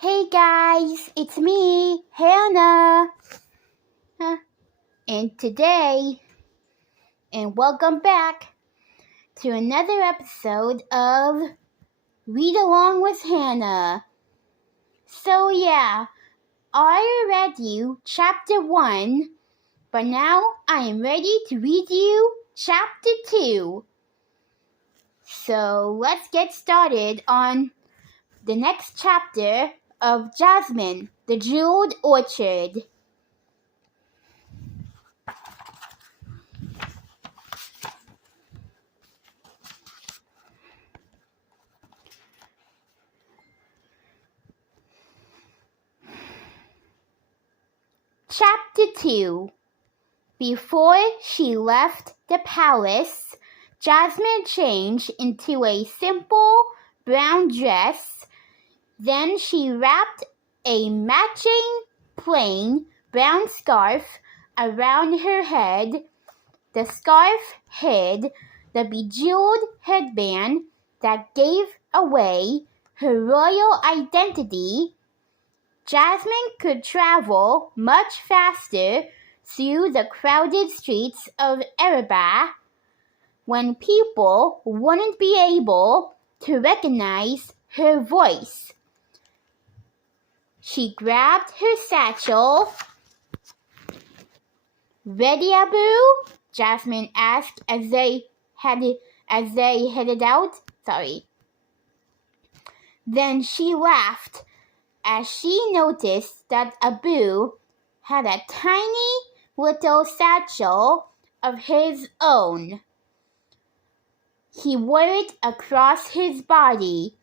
Hey guys, it's me, Hannah. And welcome back to another episode of Read Along with Hannah. So yeah, I read you chapter 1, but now I am ready to read you chapter 2. So let's get started on the next chapter of Jasmine, the Jeweled Orchard. Chapter 2. Before she left the palace, Jasmine changed into a simple brown dress. Then she wrapped a matching plain brown scarf around her head. The scarf hid the bejeweled headband that gave away her royal identity. Jasmine could travel much faster through the crowded streets of Erebah when people wouldn't be able to recognize her voice. She grabbed her satchel. "Ready, Abu?" Jasmine asked as they headed out. Then she laughed as she noticed that Abu had a tiny little satchel of his own. He wore it across his body.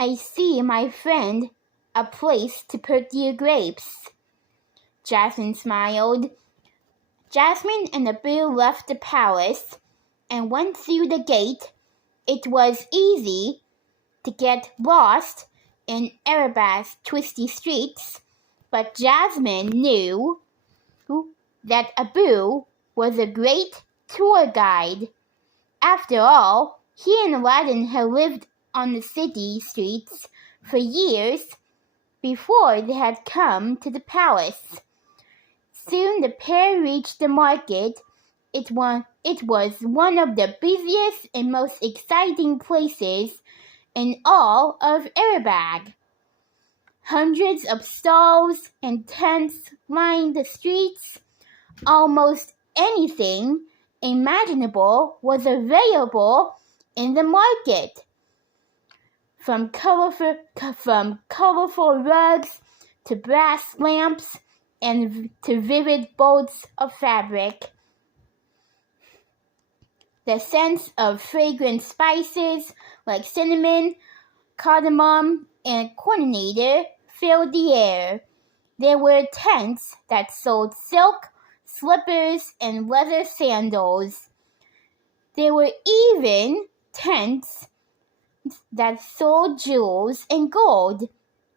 "I see, my friend, a place to put your grapes." Jasmine smiled. Jasmine and Abu left the palace and went through the gate. It was easy to get lost in Erebah's twisty streets, but Jasmine knew that Abu was a great tour guide. After all, he and Aladdin had lived on the city streets for years before they had come to the palace. Soon the pair reached the market. It was one of the busiest and most exciting places in all of Erebah. Hundreds of stalls and tents lined the streets. Almost anything imaginable was available in the market, from colorful rugs to brass lamps and to vivid bolts of fabric. The scents of fragrant spices like cinnamon, cardamom, and coriander filled the air. There were tents that sold silk, slippers, and leather sandals. There were even tents that sold jewels and gold.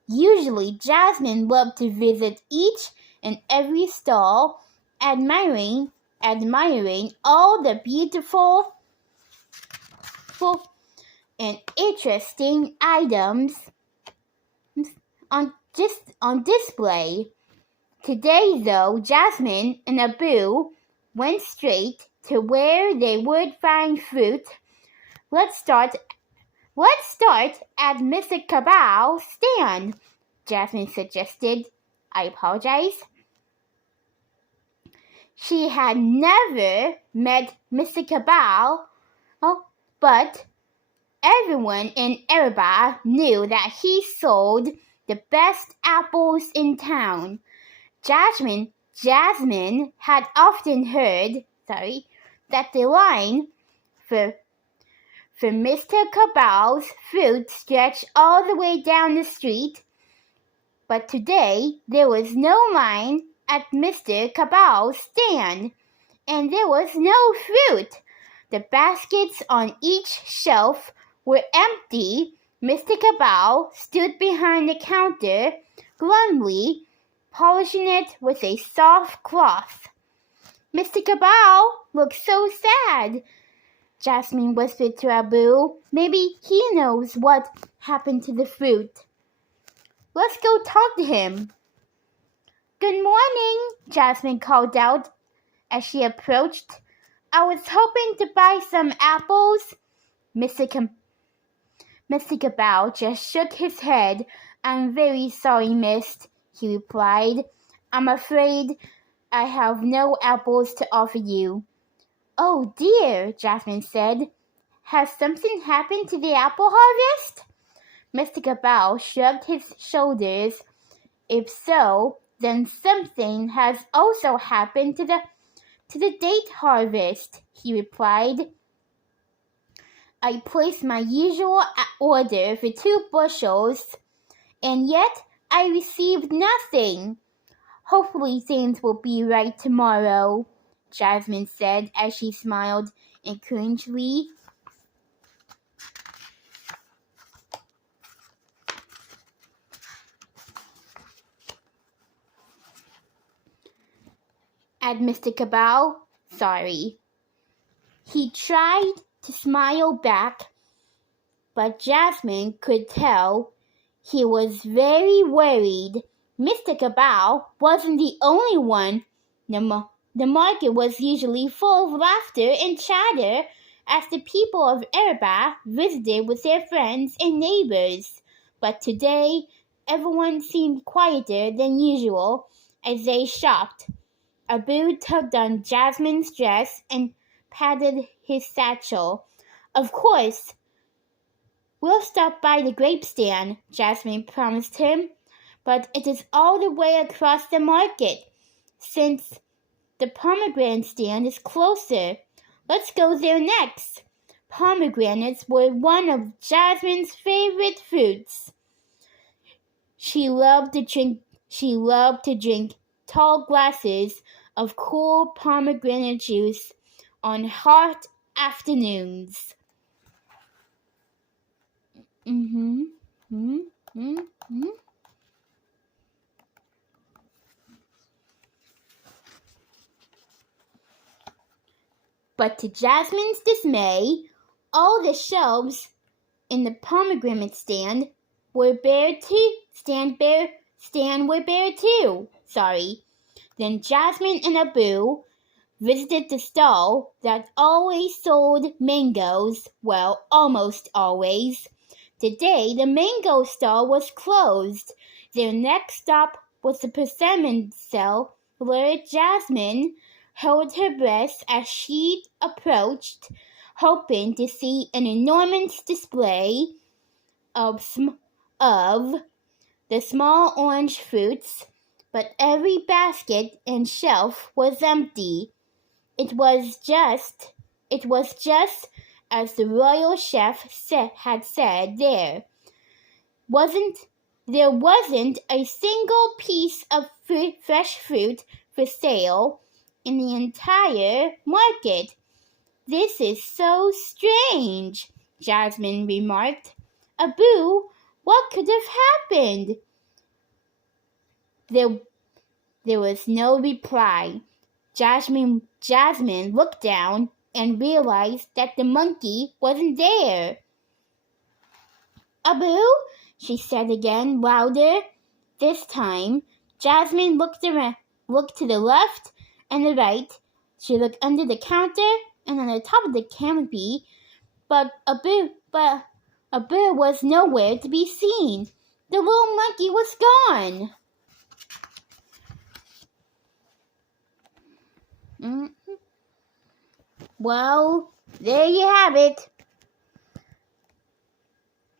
Usually, Jasmine loved to visit each and every stall, admiring all the beautiful and interesting items on display. Today, though, Jasmine and Abu went straight to where they would find fruit. Let's start at Mr. Cabal's stand," Jasmine suggested. I apologize. She had never met Mr. Cabal, but everyone in Erebah knew that he sold the best apples in town. Jasmine had often heard that the line for Mr. Cabal's fruit stretched all the way down the street, but today there was no line at Mr. Cabal's stand, and there was no fruit. The baskets on each shelf were empty. Mr. Cabal stood behind the counter, glumly polishing it with a soft cloth. "Mr. Cabal looks so sad," Jasmine whispered to Abu. "Maybe he knows what happened to the fruit." Let's go talk to him. Good morning, Jasmine called out as she approached. I was hoping to buy some apples. Mr. Cabal just shook his head. I'm very sorry, miss, he replied. I'm afraid I have no apples to offer you. Oh dear, Jasmine said. Has something happened to the apple harvest? Mr. Cabal shrugged his shoulders. If so, then something has also happened to the date harvest, he replied. I placed my usual order for 2 bushels, and yet I received nothing. Hopefully things will be right tomorrow, Jasmine said as she smiled encouragingly. At Mr. Cabal, sorry. He tried to smile back, but Jasmine could tell he was very worried. Mr. Cabal wasn't the only one. The market was usually full of laughter and chatter as the people of Erba visited with their friends and neighbors. But today, everyone seemed quieter than usual as they shopped. Abu tugged on Jasmine's dress and patted his satchel. Of course, we'll stop by the grape stand, Jasmine promised him, but it is all the way across the market, since the pomegranate stand is closer. Let's go there next. Pomegranates were one of Jasmine's favorite fruits. She loved to drink tall glasses of cool pomegranate juice on hot afternoons. But to Jasmine's dismay, all the shelves in the pomegranate stand were bare too. Then Jasmine and Abu visited the stall that always sold mangoes, well, almost always. Today, the mango stall was closed. Their next stop was the persimmon seller. Jasmine held her breath as she approached, hoping to see an enormous display of the small orange fruits, but every basket and shelf was empty. It was just as the royal chef had said. There wasn't a single piece of fresh fruit for sale in the entire market. This is so strange, Jasmine remarked. Abu, what could have happened? There was no reply. Jasmine looked down and realized that the monkey wasn't there. Abu, she said again, louder. This time, Jasmine looked to the left and the right. She looked under the counter and on the top of the canopy, but Abu was nowhere to be seen. The little monkey was gone. Well, there you have it.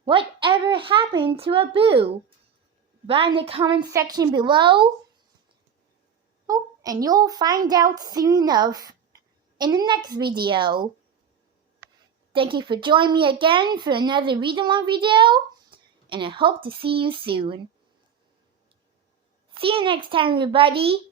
Whatever happened to Abu? Write in the comment section below. And you'll find out soon enough in the next video. Thank you for joining me again for another read-along video, and I hope to see you soon. See you next time, everybody.